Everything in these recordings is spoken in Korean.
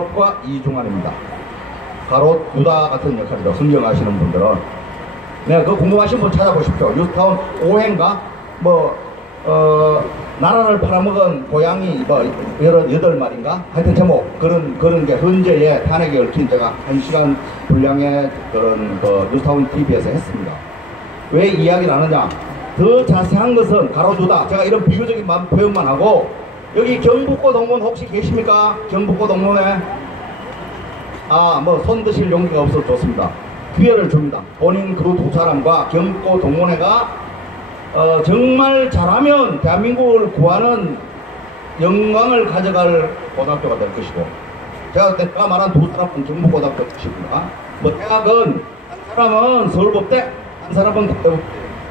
법과 이중환입니다. 가로 유다 같은 역할이죠. 성경 아시는 분들은. 네, 그 궁금하신 분 찾아보십시오. 뉴스타운 5회인가? 뭐, 어, 나라를 팔아먹은 고양이, 뭐, 여러, 여덟 마리인가? 하여튼 제목, 그런, 그런 게 현재의 탄핵에 얽힌 제가 한 시간 분량의 그런, 그, 뉴스타운 TV에서 했습니다. 왜 이야기를 하느냐? 더 자세한 것은 가로두다. 제가 이런 비교적인 마- 표현만 하고, 여기 경북고 동문 혹시 계십니까? 경북고 동문에? 아, 뭐, 손 드실 용기가 없어서 좋습니다. 기회를 줍니다. 본인 그 두 사람과 경북고 동문회가 어, 정말 잘하면 대한민국을 구하는 영광을 가져갈 고등학교가 될 것이고 제가 내가 말한 두 사람은 경북고등학교 것입니다. 뭐 대학은 한 사람은 서울법대, 한 사람은.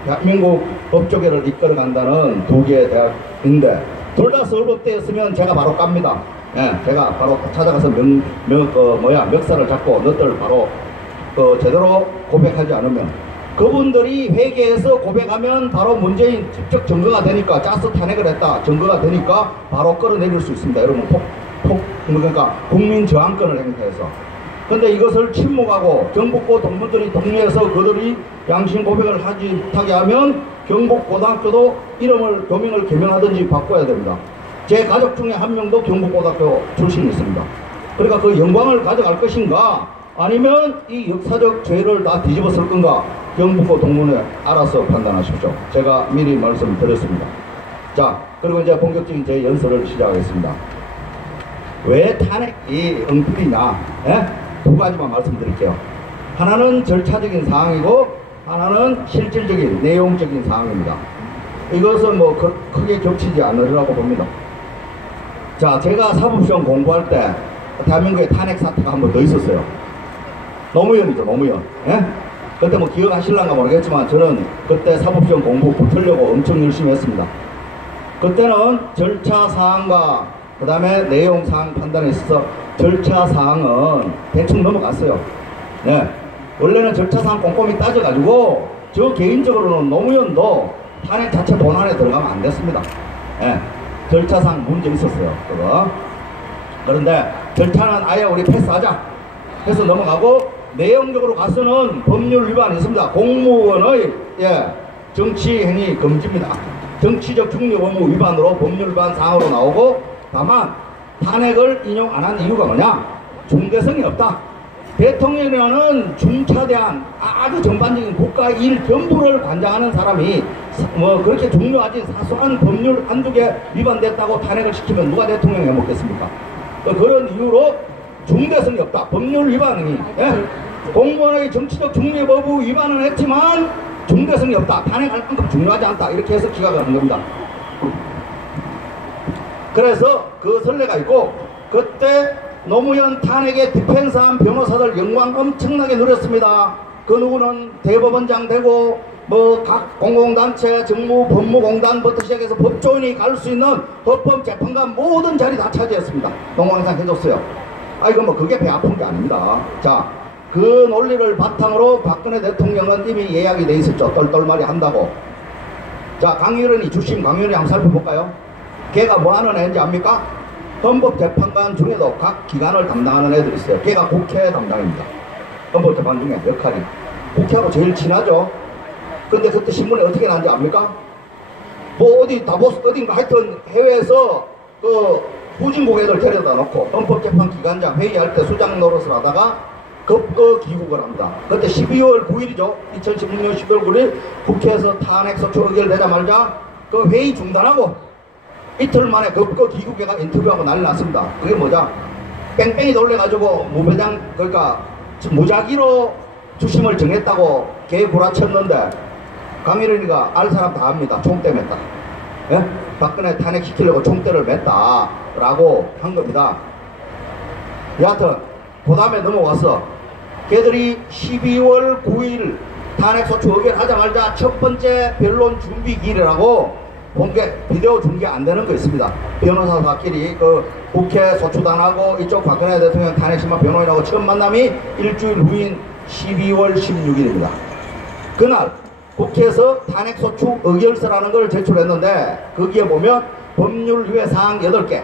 대한민국 법조계를 이끌어간다는 두 개의 대학인데 둘 다 서울법대였으면 제가 바로 깝니다. 예, 제가 바로 찾아가서 명, 명, 어, 뭐야, 멱살을 잡고 너들 바로 어, 제대로 고백하지 않으면. 그분들이 회계에서 고백하면 바로 문재인 직접 증거가 되니까 짜서 탄핵을 했다. 증거가 되니까 바로 끌어내릴 수 있습니다. 여러분 폭, 폭 그러니까 국민 저항권을 행사해서. 근데 이것을 침묵하고 경북고 동문들이 동료해서 그들이 양심 고백을 하지 하게 하면 경북고등학교도 이름을 교명을 개명하든지 바꿔야 됩니다 제 가족 중에 한 명도 경북고등학교 출신이 있습니다 그러니까 그 영광을 가져갈 것인가 아니면 이 역사적 죄를 다 뒤집어 쓸 건가 경북고 동문회 알아서 판단하십시오. 제가 미리 말씀드렸습니다. 자 그리고 이제 본격적인 제 연설을 시작하겠습니다. 왜 탄핵이 엉클리냐 예? 두 가지만 말씀드릴게요. 하나는 절차적인 사항이고 하나는 실질적인 내용적인 사항입니다. 이것은 뭐 크- 크게 겹치지 않으리라고 봅니다. 자, 제가 사법시험 공부할 때 대한민국에 탄핵 사태가 한 번 더 있었어요. 노무현이죠, 노무현. 예? 그때 뭐 기억하실란가 모르겠지만 저는 그때 사법시험 공부 붙으려고 엄청 열심히 했습니다. 그때는 절차 사항과 그 다음에 내용 사항 판단에 있어서 절차 사항은 대충 넘어갔어요. 네. 원래는 절차 사항 꼼꼼히 따져가지고 저 개인적으로는 노무현도 탄핵 자체 본안에 들어가면 안 됐습니다. 예. 절차 사항 문제 있었어요. 그거. 그런데 절차는 아예 우리 패스하자 해서 넘어가고 내용적으로 가서는 법률 위반이 있습니다. 공무원의 예, 정치 행위 금지입니다. 정치적 중립 의무 위반으로 법률 위반 사항으로 나오고 다만 탄핵을 인용 안 한 이유가 뭐냐? 중대성이 없다. 대통령이라는 중차대한 아주 전반적인 국가 일 전부를 관장하는 사람이 사- 뭐 그렇게 중요하지 사소한 법률 한두 개 위반됐다고 탄핵을 시키면 누가 대통령 해먹겠습니까? 어, 그런 이유로 중대성이 없다. 법률 위반이 예? 공무원의 정치적 중립 여부 위반은 했지만 중대성이 없다. 탄핵할 만큼 중요하지 않다. 이렇게 해서 기각을 한 겁니다. 그래서 그 선례가 있고 그때 노무현 탄핵에 디펜스한 변호사들 영광 엄청나게 누렸습니다. 그 누구는 대법원장 되고 뭐 각 공공단체 정무 법무공단부터 시작해서 법조인이 갈 수 있는 헌법재판관 모든 자리 다 차지했습니다. 동영상 해줬어요. 아 이거 뭐 그게 배 아픈 게 아닙니다. 자. 그 논리를 바탕으로 박근혜 대통령은 이미 예약이 돼 있었죠. 똘똘말이 한다고. 자, 강의원이 주심 강의원이 한번 살펴볼까요? 걔가 뭐 하는 애인지 압니까? 헌법재판관 중에도 각 기관을 담당하는 애들이 있어요. 걔가 국회 담당입니다. 헌법재판 중에 역할이. 국회하고 제일 친하죠? 근데 그때 신문에 어떻게 나왔는지 압니까? 뭐 어디 다보스 어딘가 하여튼 해외에서 그 후진국 애들 데려다 놓고 헌법재판 기관장 회의할 때 수장 노릇을 하다가 급거 귀국을 합니다. 그때 12월 9일이죠. 2016년 12월 9일 국회에서 탄핵소추 의결되자마자 그 회의 중단하고 이틀 만에 급거 귀국해가 인터뷰하고 난리 났습니다. 그게 뭐냐? 뺑뺑이 돌려가지고 무배당 그러니까 무작위로 주심을 정했다고 개 구라쳤는데 강일원이가 알 사람 다 압니다. 총대 맸다. 예? 박근혜 탄핵시키려고 총대를 맸다 라고 한 겁니다. 여하튼 그 다음에 넘어와서 걔들이 12월 9일 탄핵소추 의결하자마자 첫 번째 변론 준비 기일이라고 본게 비디오 중계 안 되는 거 있습니다. 변호사들끼리 그 국회 소추단하고 이쪽 박근혜 대통령 탄핵심판 변호인하고 처음 만남이 일주일 후인 12월 16일입니다. 그날 국회에서 탄핵소추 의결서라는 걸 제출했는데 거기에 보면 법률위회 사항 8개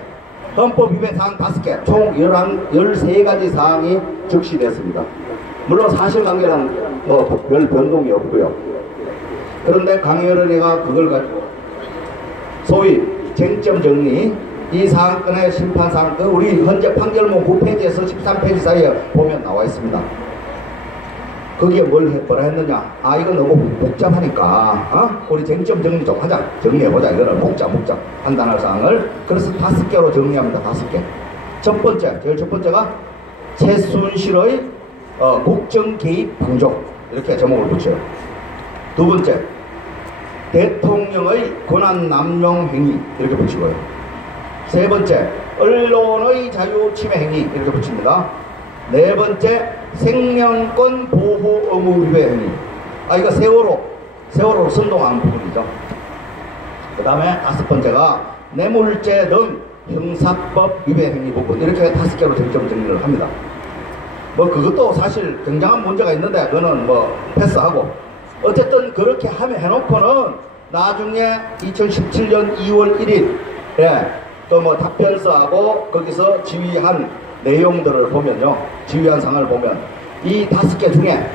헌법 위반 사항 5개, 총 11, 13가지 사항이 적시됐습니다. 물론 사실관계는 뭐별 변동이 없고요. 그런데 강의원회가 그걸 가지고 소위 쟁점 정리 이 사안건의 심판 사안건 우리 현재 판결문 9페이지에서 13페이지 사이에 보면 나와 있습니다. 거기에 뭘 해- 뭐라 했느냐? 아 이거 너무 복잡하니까 어? 우리 쟁점 정리 좀 하자. 정리해보자. 이거를 복잡 복잡 판단할 사항을 그래서 다섯 개로 정리합니다. 다섯 개. 첫 번째, 제일 첫 번째가 최순실의 어, 국정 개입 방조 이렇게 제목을 붙여요. 두 번째, 대통령의 권한 남용 행위 이렇게 붙이고요. 세 번째, 언론의 자유 침해 행위 이렇게 붙입니다. 네 번째, 생명권 보호 의무 위배 행위. 아 이거 세월호, 세월호로 선동한 부분이죠. 그 다음에 다섯 번째가 뇌물죄 등 형사법 위배 행위 부분 이렇게 다섯 개로 정점 정리를 합니다. 뭐 그것도 사실 굉장한 문제가 있는데 그거는 뭐 패스하고 어쨌든 그렇게 하면 해놓고는 나중에 2017년 2월 1일 또뭐 답변서하고 거기서 지휘한 내용들을 보면요 지휘한 상을 보면 이 다섯 개 중에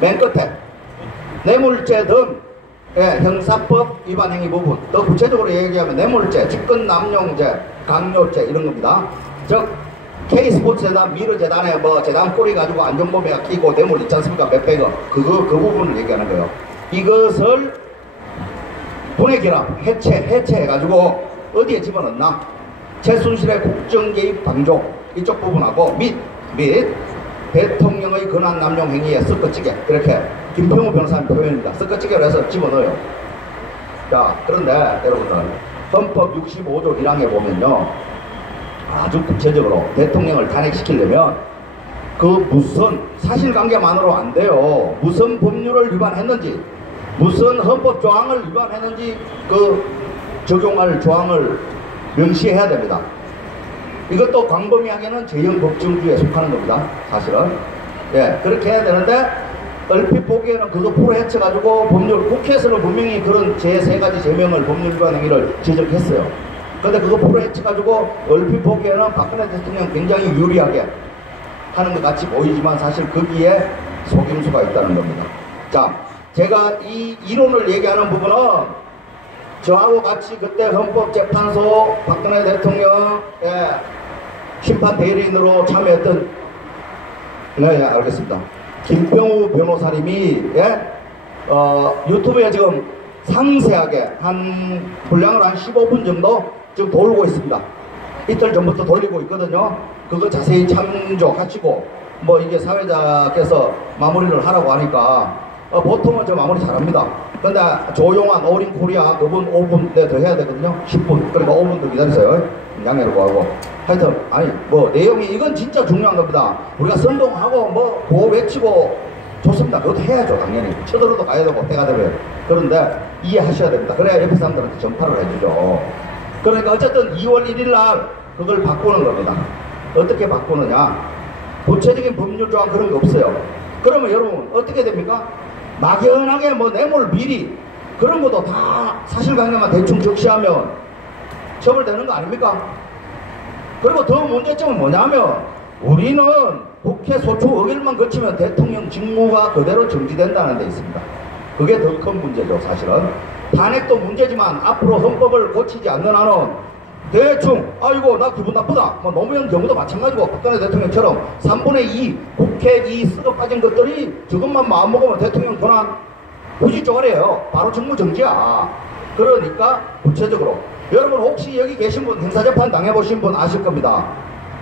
맨 끝에 뇌물죄 등 예, 형사법 위반 행위 부분 더 구체적으로 얘기하면 뇌물죄, 직권남용죄, 강요죄 이런 겁니다. 즉 K스포츠 재단, 미르 재단에 뭐 재단 꼬리 가지고 안전보호가 끼고 뇌물 있지 않습니까? 몇백억 그거 그 부분을 얘기하는 거예요. 이것을 분해 결합, 해체, 해체해가지고 어디에 집어넣나? 최순실의 국정 개입 방조 이쪽 부분하고 및, 및 대통령의 권한 남용 행위에 섞어찌게 그렇게 김평우 변호사님 표현입니다. 섞어찌개로 해서 집어넣어요. 자, 그런데 여러분들 헌법 65조 1항에 보면요. 아주 구체적으로 대통령을 탄핵시키려면 그 무슨 사실관계만으로 안 돼요. 무슨 법률을 위반했는지, 무슨 헌법 조항을 위반했는지 그 적용할 조항을 명시해야 됩니다. 이것도 광범위하게는 재형 법정주의에 속하는 겁니다. 사실은. 예, 그렇게 해야 되는데 얼핏 보기에는 그거 풀어 헤쳐가지고 법률 국회에서는 분명히 그런 제 세 가지 제명을 법률 위반 행위를 지적했어요. 근데 그거 풀어 헤쳐가지고 얼핏 보기에는 박근혜 대통령 굉장히 유리하게 하는 것 같이 보이지만 사실 거기에 속임수가 있다는 겁니다. 자, 제가 이 이론을 얘기하는 부분은 저하고 같이 그때 헌법재판소 박근혜 대통령 예, 심판 대리인으로 참여했던 네, 예, 알겠습니다. 김병우 변호사님이 예, 어, 유튜브에 지금 상세하게 한 분량을 한 15분 정도 지금 돌고 있습니다. 이틀 전부터 돌리고 있거든요. 그거 자세히 참조하시고 뭐 이게 사회자께서 마무리를 하라고 하니까 어, 보통은 저 마무리 잘합니다. 근데 조용한 오린 코리아 그분 5분 내더 해야 되거든요. 10분 그러니까 5분 더 기다리세요. 양해를 구하고 하여튼 아니 뭐 내용이 이건 진짜 중요한 겁니다. 우리가 선동하고 뭐 구호 외치고 좋습니다. 그것도 해야죠 당연히 쳐들어도 가야 되고 때가 되면 그런데 이해하셔야 됩니다. 그래야 옆에 사람들한테 전파를 해주죠. 그러니까 어쨌든 2월 1일 날 그걸 바꾸는 겁니다. 어떻게 바꾸느냐? 구체적인 법률 조항 그런 거 없어요. 그러면 여러분 어떻게 됩니까? 막연하게 뭐 뇌물 비리 그런 것도 다 사실관계만 대충 적시하면 처벌되는 거 아닙니까? 그리고 더 문제점은 뭐냐면 우리는 국회 소추 의결만 거치면 대통령 직무가 그대로 정지된다는 데 있습니다. 그게 더 큰 문제죠, 사실은. 탄핵도 문제지만 앞으로 헌법을 고치지 않는 한은 대충 아이고 나 기분 나쁘다. 뭐 노무현 경우도 마찬가지고 박근혜 대통령처럼 3분의 2 국회 이 썩어 빠진 것들이 저것만 마음먹으면 대통령 권한 후지 쪼가리예요. 바로 직무정지야. 그러니까 구체적으로. 여러분 혹시 여기 계신 분 형사재판 당해보신 분 아실 겁니다.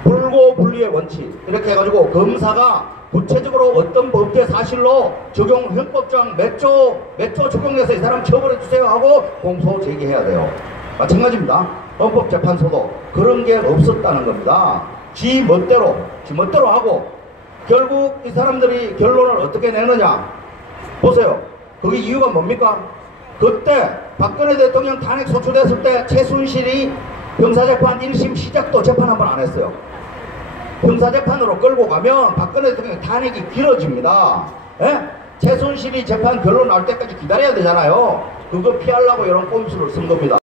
불고 분리의 원칙. 이렇게 해가지고 검사가 구체적으로 어떤 법제 사실로 적용 형법상 몇조 몇 조 적용해서 이 사람 처벌해 주세요 하고 공소 제기해야 돼요. 마찬가지입니다. 헌법재판소도 그런 게 없었다는 겁니다. 지 멋대로 지 멋대로 하고 결국 이 사람들이 결론을 어떻게 내느냐 보세요. 그게 이유가 뭡니까? 그때 박근혜 대통령 탄핵 소추됐을 때 최순실이 형사재판 1심 시작도 재판 한 번 안 했어요. 형사재판으로 끌고 가면 박근혜 대통령 탄핵이 길어집니다. 예? 최순실이 재판 결론 날 때까지 기다려야 되잖아요. 그거 피하려고 이런 꼼수를 쓴 겁니다.